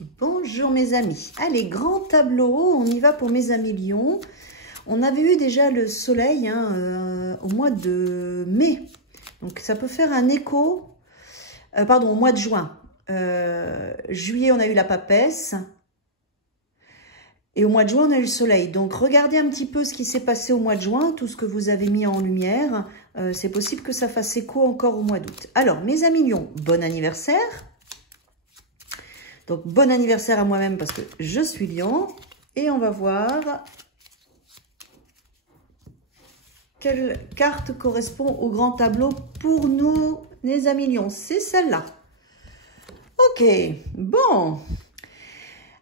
Bonjour mes amis. Allez, grand tableau, on y va pour mes amis lions. On avait eu déjà le soleil au mois de mai. Donc ça peut faire un écho, pardon, au mois de juin. Juillet, on a eu la papesse. Et au mois de juin, on a eu le soleil. Donc regardez un petit peu ce qui s'est passé au mois de juin, tout ce que vous avez mis en lumière. C'est possible que ça fasse écho encore au mois d'août. Alors, mes amis lions, bon anniversaire. Donc, bon anniversaire à moi-même parce que je suis lion. Et on va voir quelle carte correspond au grand tableau pour nous, les amis lions. C'est celle-là. Ok, bon.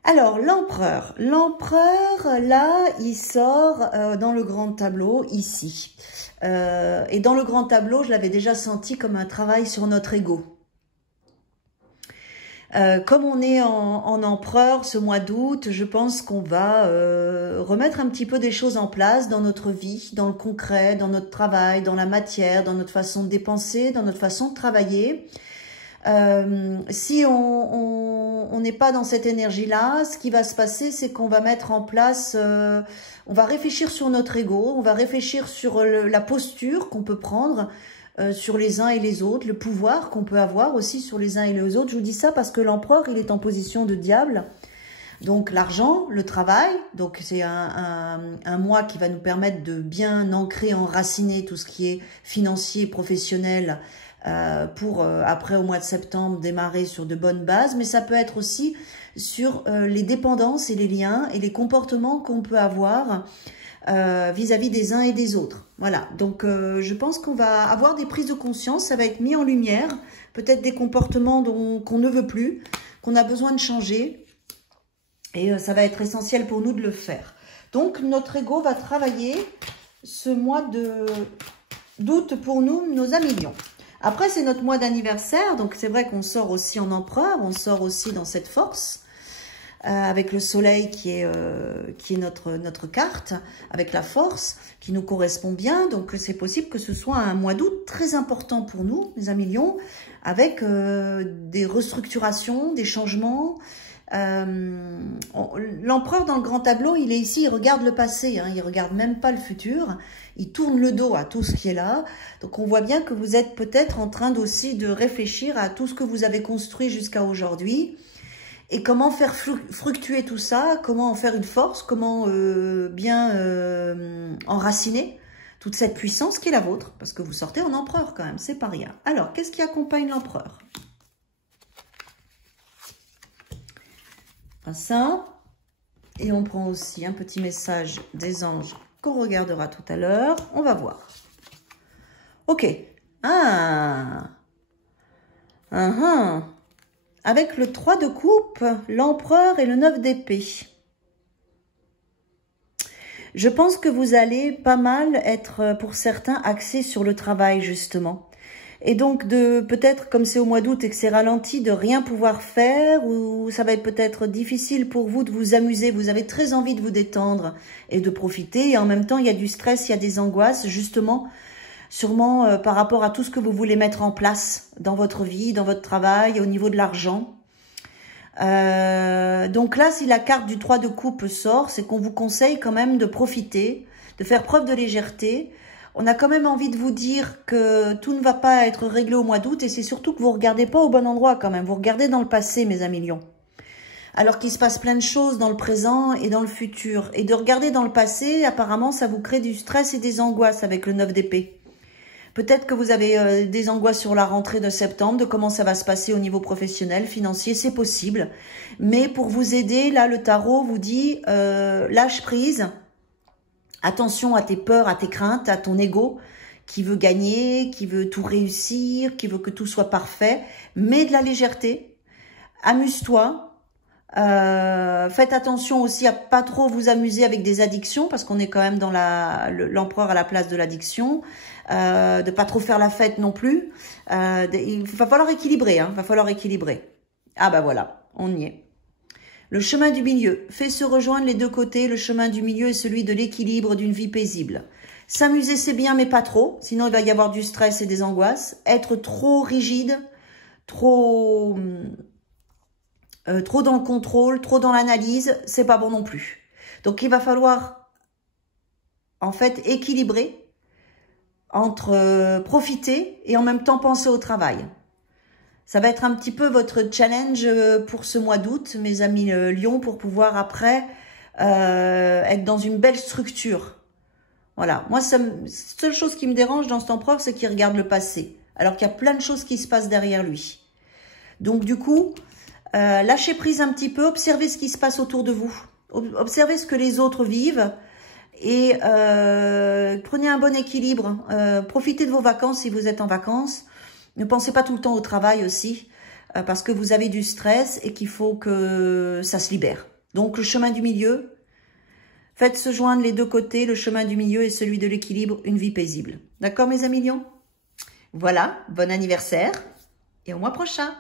Alors, l'empereur. L'empereur, là, il sort dans le grand tableau, ici. Et dans le grand tableau, je l'avais déjà senti comme un travail sur notre ego. Comme on est en empereur ce mois d'août, je pense qu'on va remettre un petit peu des choses en place dans notre vie, dans le concret, dans notre travail, dans la matière, dans notre façon de dépenser, dans notre façon de travailler. Si on n'est pas dans cette énergie-là, ce qui va se passer, c'est qu'on va mettre en place, on va réfléchir sur notre ego, on va réfléchir sur la posture qu'on peut prendre, sur les uns et les autres, le pouvoir qu'on peut avoir aussi sur les uns et les autres. Je vous dis ça parce que l'empereur, il est en position de diable. Donc l'argent, le travail, donc c'est un mois qui va nous permettre de bien ancrer, enraciner tout ce qui est financier, professionnel, pour après au mois de septembre démarrer sur de bonnes bases. Mais ça peut être aussi sur les dépendances et les liens et les comportements qu'on peut avoir vis-à-vis des uns et des autres. Voilà, donc je pense qu'on va avoir des prises de conscience, ça va être mis en lumière, peut-être des comportements qu'on ne veut plus, qu'on a besoin de changer, et ça va être essentiel pour nous de le faire. Donc notre ego va travailler ce mois d'août pour nous, nos amis lions. Après, c'est notre mois d'anniversaire, donc c'est vrai qu'on sort aussi en empereur, on sort aussi dans cette force, avec le soleil qui est notre carte, avec la force qui nous correspond bien. Donc c'est possible que ce soit un mois d'août très important pour nous, les amis lions, avec des restructurations, des changements. L'empereur dans le grand tableau, il est ici, il regarde le passé, il regarde même pas le futur, il tourne le dos à tout ce qui est là. Donc on voit bien que vous êtes peut-être en train aussi de réfléchir à tout ce que vous avez construit jusqu'à aujourd'hui. Et comment faire fructuer tout ça, comment en faire une force, comment bien enraciner toute cette puissance qui est la vôtre. Parce que vous sortez en empereur quand même, c'est pas rien. Alors, qu'est-ce qui accompagne l'empereur? Un saint. Et on prend aussi un petit message des anges qu'on regardera tout à l'heure. On va voir. Ok. Avec le 3 de coupe, l'empereur et le 9 d'épée. Je pense que vous allez pas mal être, pour certains, axés sur le travail, justement. Et donc, peut-être, comme c'est au mois d'août et que c'est ralenti, de rien pouvoir faire, ou ça va être peut-être difficile pour vous de vous amuser. Vous avez très envie de vous détendre et de profiter. Et en même temps, il y a du stress, il y a des angoisses, justement, sûrement par rapport à tout ce que vous voulez mettre en place dans votre vie, dans votre travail, au niveau de l'argent. Donc là, si la carte du 3 de coupe sort, c'est qu'on vous conseille quand même de profiter, de faire preuve de légèreté. On a quand même envie de vous dire que tout ne va pas être réglé au mois d'août et c'est surtout que vous ne regardez pas au bon endroit quand même. Vous regardez dans le passé, mes amis lions. Alors qu'il se passe plein de choses dans le présent et dans le futur. Et de regarder dans le passé, apparemment, ça vous crée du stress et des angoisses avec le 9 d'épée. Peut-être que vous avez des angoisses sur la rentrée de septembre, de comment ça va se passer au niveau professionnel, financier, c'est possible. Mais pour vous aider, là, le tarot vous dit lâche prise, attention à tes peurs, à tes craintes, à ton ego qui veut gagner, qui veut tout réussir, qui veut que tout soit parfait. Mets de la légèreté, amuse-toi. Faites attention aussi à pas trop vous amuser avec des addictions parce qu'on est quand même dans l'empereur à la place de l'addiction, de pas trop faire la fête non plus. Il va falloir équilibrer, va falloir équilibrer. Ah bah voilà, on y est. Le chemin du milieu fait se rejoindre les deux côtés. Le chemin du milieu est celui de l'équilibre d'une vie paisible. S'amuser c'est bien mais pas trop, sinon il va y avoir du stress et des angoisses. Être trop rigide, trop trop dans le contrôle, trop dans l'analyse, c'est pas bon non plus. Donc il va falloir en fait équilibrer entre profiter et en même temps penser au travail. Ça va être un petit peu votre challenge pour ce mois d'août, mes amis Lion, pour pouvoir après être dans une belle structure. Voilà, moi, la seule chose qui me dérange dans cet empereur, c'est qu'il regarde le passé, alors qu'il y a plein de choses qui se passent derrière lui. Donc du coup, lâchez prise un petit peu, observez ce qui se passe autour de vous, observez ce que les autres vivent, et prenez un bon équilibre, profitez de vos vacances si vous êtes en vacances, ne pensez pas tout le temps au travail aussi, parce que vous avez du stress et qu'il faut que ça se libère. Donc le chemin du milieu, faites se joindre les deux côtés, le chemin du milieu et celui de l'équilibre, une vie paisible. D'accord mes amis Lions? Voilà, bon anniversaire et au mois prochain.